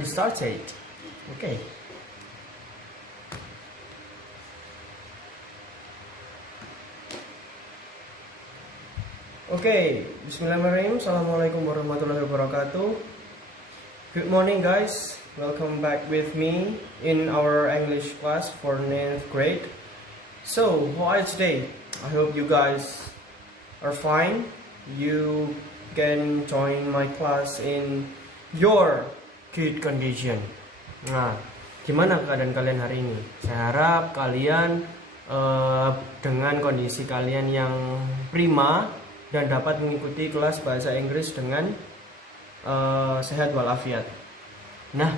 already started. Okay. Okay, Bismillahirrahmanirrahim. Assalamualaikum warahmatullahi wabarakatuh. Good morning, guys. Welcome back with me in our English class for 9th grade. So, how are you today? I hope you guys are fine. You can join my class in your good condition. Nah, gimana keadaan kalian hari ini? Saya harap kalian dengan kondisi kalian yang prima dan dapat mengikuti kelas bahasa Inggris dengan sehat walafiat. Nah,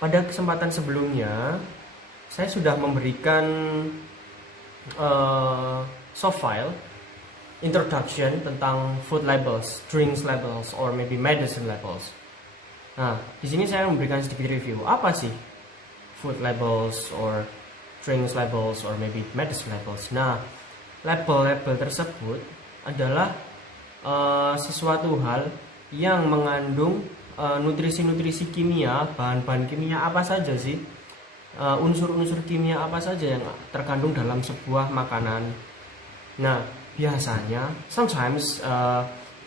pada kesempatan sebelumnya saya sudah memberikan soft file introduction tentang food labels, drinks labels, or maybe medicine labels. Nah, di sini saya memberikan sedikit review. Apa sih food labels or drinks labels or maybe medicine labels? Nah, label-label tersebut adalah sesuatu hal yang mengandung nutrisi-nutrisi kimia, bahan-bahan kimia apa saja sih, unsur-unsur kimia apa saja yang terkandung dalam sebuah makanan. Nah, biasanya sometimes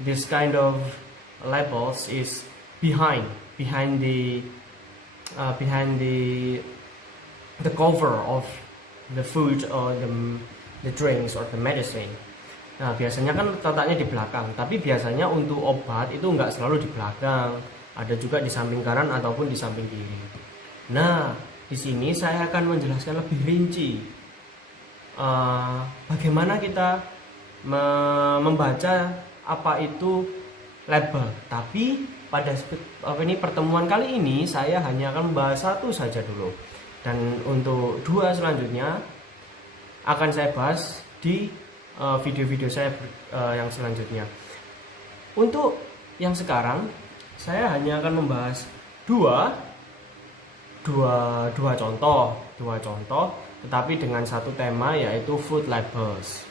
this kind of labels is behind the cover of the food or the drinks or the medicine. Nah, biasanya kan letaknya di belakang, tapi biasanya untuk obat itu nggak selalu di belakang, ada juga di samping kanan ataupun di samping kiri. Nah, di sini saya akan menjelaskan lebih rinci bagaimana kita membaca apa itu label. Tapi pada pertemuan kali ini saya hanya akan membahas satu saja dulu, dan untuk dua selanjutnya akan saya bahas di video-video saya yang selanjutnya. Untuk yang sekarang saya hanya akan membahas dua contoh, tetapi dengan satu tema, yaitu food labels.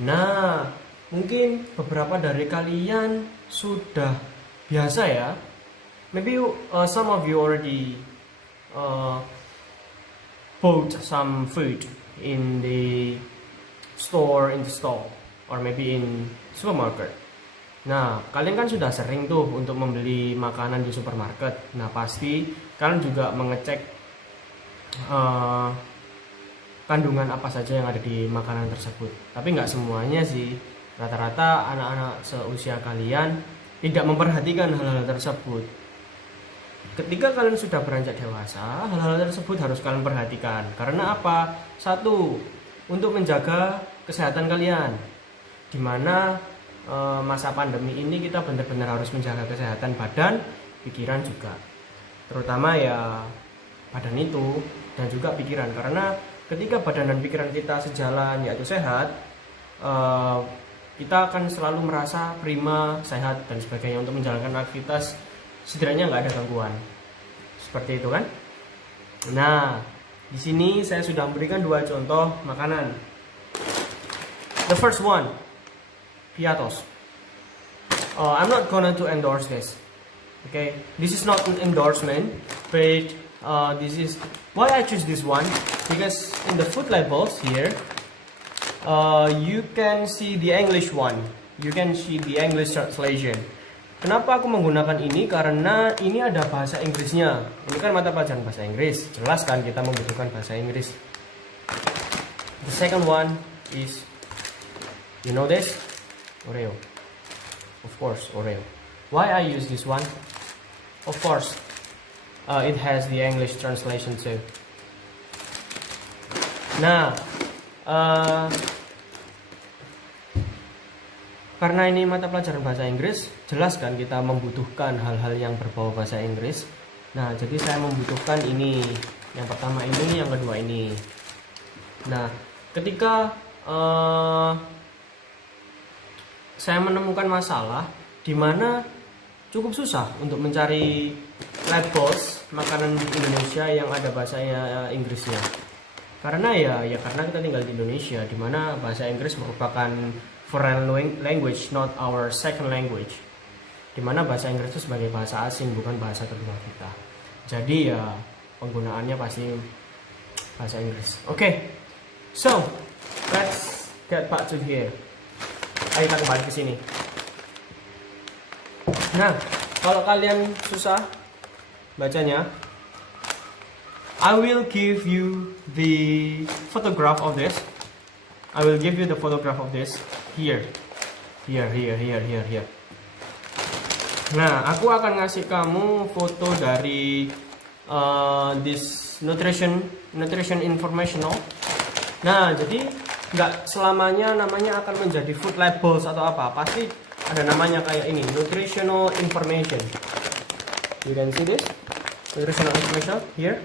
Nah, mungkin beberapa dari kalian sudah biasa ya. Maybe some of you already bought some food in the store, or maybe in supermarket. Nah, kalian kan sudah sering tuh untuk membeli makanan di supermarket. Nah, pasti kalian juga mengecek kandungan apa saja yang ada di makanan tersebut. Tapi nggak semuanya sih. Rata-rata anak-anak seusia kalian tidak memperhatikan hal-hal tersebut. Ketika kalian sudah beranjak dewasa, hal-hal tersebut harus kalian perhatikan. Karena apa? Satu, untuk menjaga kesehatan kalian, dimana masa pandemi ini kita benar-benar harus menjaga kesehatan badan, pikiran juga, terutama ya badan itu dan juga pikiran. Karena ketika badan dan pikiran kita sejalan, yaitu sehat, kita akan selalu merasa prima, sehat dan sebagainya untuk menjalankan aktivitas, setidaknya nggak ada gangguan. Seperti itu kan? Nah, di sini saya sudah memberikan dua contoh makanan. The first one, Piatos. I'm not gonna to endorse this. Okay, this is not an endorsement, but this is why I choose this one, because in the food labels here, you can see the English one. You can see the English translation. Kenapa aku menggunakan ini? Karena ini ada bahasa Inggrisnya. Ini kan mata pelajaran bahasa Inggris. Jelas kan kita membutuhkan bahasa Inggris. The second one is, you know this? Oreo. Of course, Oreo. Why I use this one? Of course, it has the English translation too. Nah, karena ini mata pelajaran bahasa Inggris, jelas kan kita membutuhkan hal-hal yang berbau bahasa Inggris. Nah, jadi saya membutuhkan ini. Yang pertama ini, yang kedua ini. Nah, ketika saya menemukan masalah di mana cukup susah untuk mencari labels makanan di Indonesia yang ada bahasa Inggrisnya. Karena karena kita tinggal di Indonesia, di mana bahasa Inggris merupakan foreign language, not our second language. dimana bahasa Inggris itu sebagai bahasa asing, bukan bahasa kedua kita. Jadi ya penggunaannya pasti bahasa Inggris. Oke, so let's get back to here. Ayo kita kembali ke sini. Nah, kalau kalian susah bacanya, I will give you the photograph of this. I will give you the photograph of this here. Here. Nah, aku akan ngasih kamu foto dari this nutrition informational. Nah, jadi nggak selamanya namanya akan menjadi food labels atau apa. Pasti ada namanya kayak ini, nutritional information. You can see this nutritional information here.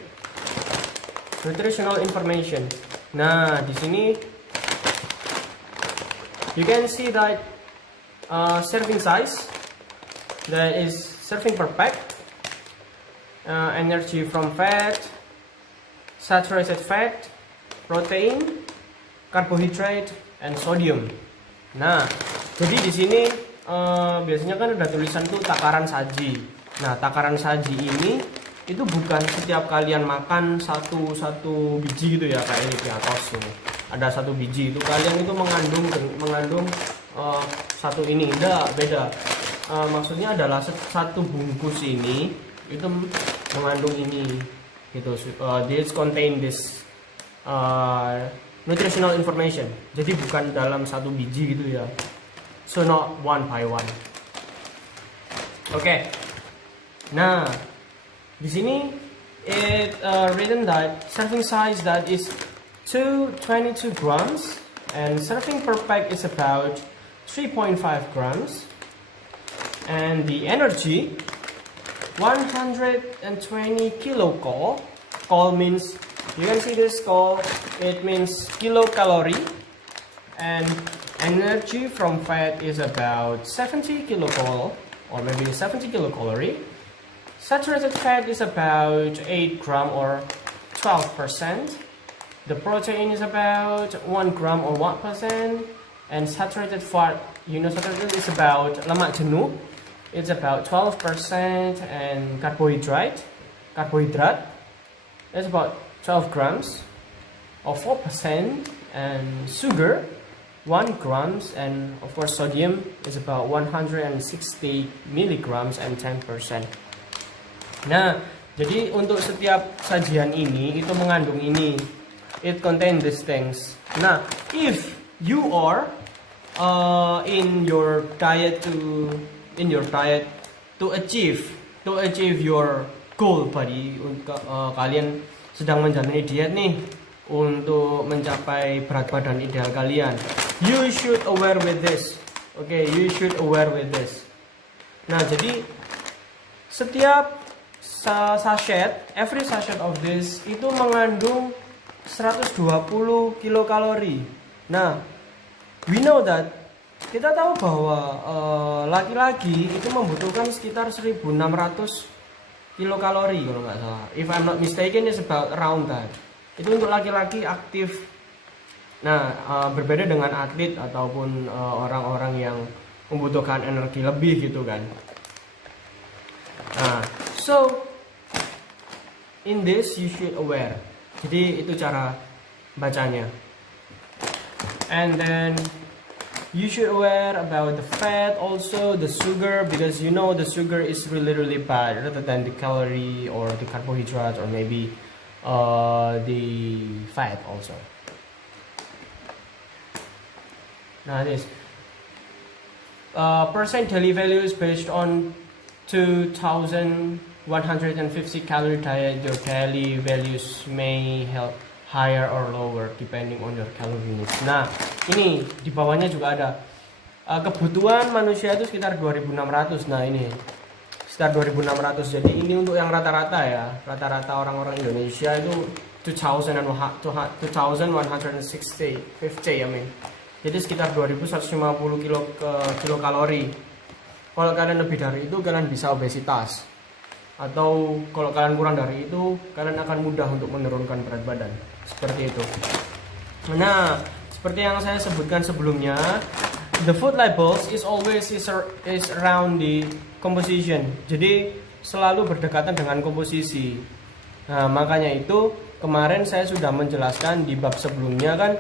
Nutritional information. Nah, di sini you can see that serving size. That is serving per pack. Energy from fat, saturated fat, protein, carbohydrate, and sodium. Nah, jadi di sini biasanya kan ada tulisan tuh takaran saji. Nah, takaran saji ini itu bukan setiap kalian makan satu biji gitu ya, kayak ini piatos ini. Ada satu biji itu kalian itu mengandung satu ini, enggak, beda. Maksudnya adalah satu bungkus ini itu mengandung ini gitu. This contain this nutritional information. Jadi bukan dalam satu biji gitu ya. So not one by one. Oke. Nah, di sini it written that serving size that is 22 grams and serving per pack is about 3.5 grams. And the energy 120 kilocalorie. Cal means, you can see this cal, it means kilocalorie. And energy from fat is about 70 kilocalorie, or maybe 70 kilocalorie. Saturated fat is about 8 gram or 12%. The protein is about 1 gram or 1%. And saturated fat, saturated is about lemak jenuh. It's about 12%, and carbohydrate is about 12 grams or 4%, and sugar 1 grams, and of course sodium is about 160 milligrams and 10%. Nah, jadi untuk setiap sajian ini itu mengandung ini. It contain these things. Nah, if you are in your diet to achieve your goal body, kalian sedang menjalani diet nih untuk mencapai berat badan ideal kalian, you should aware with this. Okay, you should aware with this. Nah, jadi setiap every sachet of this itu mengandung 120 kilokalori. Nah, we know that, kita tahu bahwa laki-laki itu membutuhkan sekitar 1600 kilokalori kalau nggak salah. If I'm not mistaken, it's about around that. Itu untuk laki-laki aktif. Nah, berbeda dengan atlet ataupun orang-orang yang membutuhkan energi lebih gitu kan. Nah, so in this you should aware. Jadi itu cara bacanya. And then you should aware about the fat, also the sugar, because you know the sugar is really bad rather than the calorie or the carbohydrate or maybe the fat also. Now this percent daily value is based on 2150 calorie diet. Your daily values may help higher or lower depending on your calorie needs. Nah, ini di bawahnya juga ada kebutuhan manusia itu sekitar 2600. Nah, ini sekitar 2600. Jadi ini untuk yang rata-rata ya. Rata-rata orang-orang Indonesia itu 2160, I mean. Jadi sekitar 2150 kilokalori. Kalau kalian lebih dari itu, kalian bisa obesitas. Atau kalau kalian kurang dari itu, kalian akan mudah untuk menurunkan berat badan. Seperti itu. Nah, seperti yang saya sebutkan sebelumnya, the food labels is always is around the composition. Jadi selalu berdekatan dengan komposisi. Nah, makanya itu kemarin saya sudah menjelaskan di bab sebelumnya kan,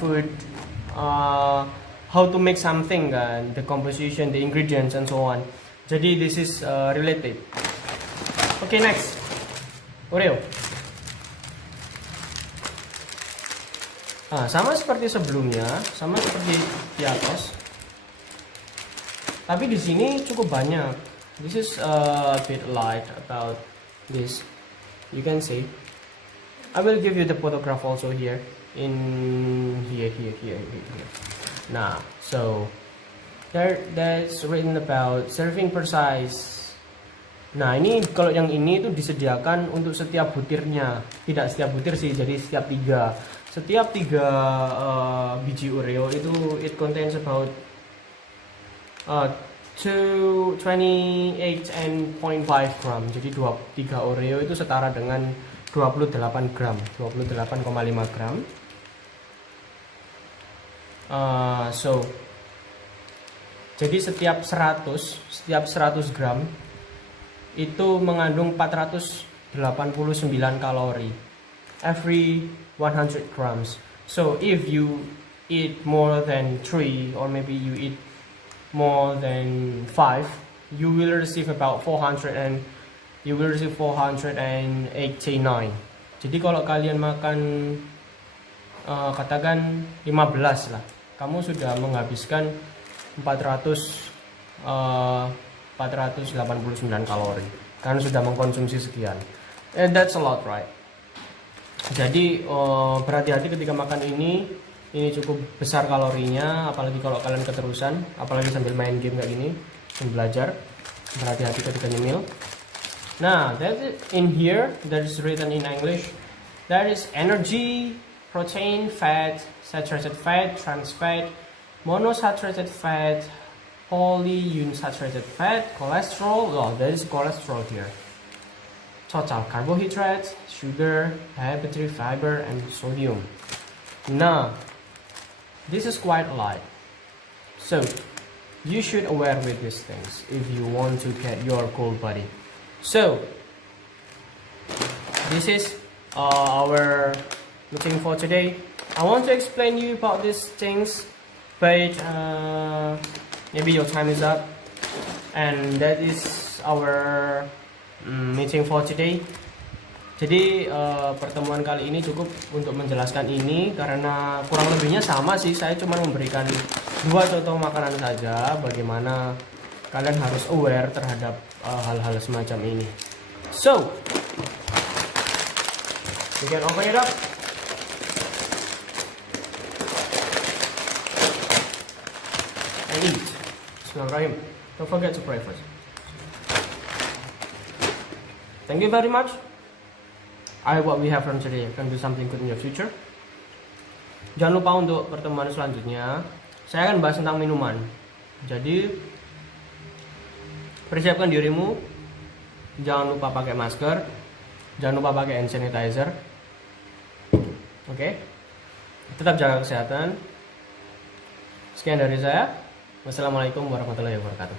food, how to make something kan, the composition, the ingredients and so on. Jadi this is related. Okay, next, Oreo. Sama seperti sebelumnya, sama seperti di atas. Tapi di sini cukup banyak. This is a bit light about this. You can see. I will give you the photograph also here. In here. Nah, so that's written about serving per size. Nah, ini kalau yang ini itu disediakan untuk setiap butirnya. Tidak setiap butir sih, jadi setiap 3. Setiap 3 biji Oreo itu it contains about 28.5 gram. Jadi 3 Oreo itu setara dengan 28 gram, 28,5 gram. Jadi setiap 100 gram itu mengandung 489 kalori every 100 grams. So if you eat more than 3 or maybe you eat more than 5, you will receive about 489. Jadi kalau kalian makan katakan 15 lah, kamu sudah menghabiskan 489 kalori karena sudah mengkonsumsi sekian. And that's a lot, right? Jadi berhati-hati ketika makan ini cukup besar kalorinya, apalagi kalau kalian keterusan, apalagi sambil main game kayak gini, sambil belajar. Berhati-hati ketika nyemil. Nah, that in here that is written in English. There is energy, protein, fat, saturated fat, trans fat, monosaturated fat, polyunsaturated fat, cholesterol. Oh, there is cholesterol here. Total carbohydrates, sugar, dietary fiber, and sodium. Now, this is quite a lot. So, you should aware with these things if you want to get your goal body. So, this is our meeting for today. I want to explain you about these things, but maybe your time is up, and that is our meeting for today. Jadi pertemuan kali ini cukup untuk menjelaskan ini karena kurang lebihnya sama sih. Saya cuma memberikan 2 contoh makanan saja, bagaimana kalian harus aware terhadap hal-hal semacam ini. So, you can open it up. And eat. Bismillahirrahmanirrahim. Don't forget to pray first. Thank you very much. I hope what we have learned today can do something good in your future. Jangan lupa untuk pertemuan selanjutnya saya akan bahas tentang minuman. Jadi persiapkan dirimu. Jangan lupa pakai masker. Jangan lupa pakai hand sanitizer. Oke? Tetap jaga kesehatan. Sekian dari saya. Wassalamualaikum warahmatullahi wabarakatuh.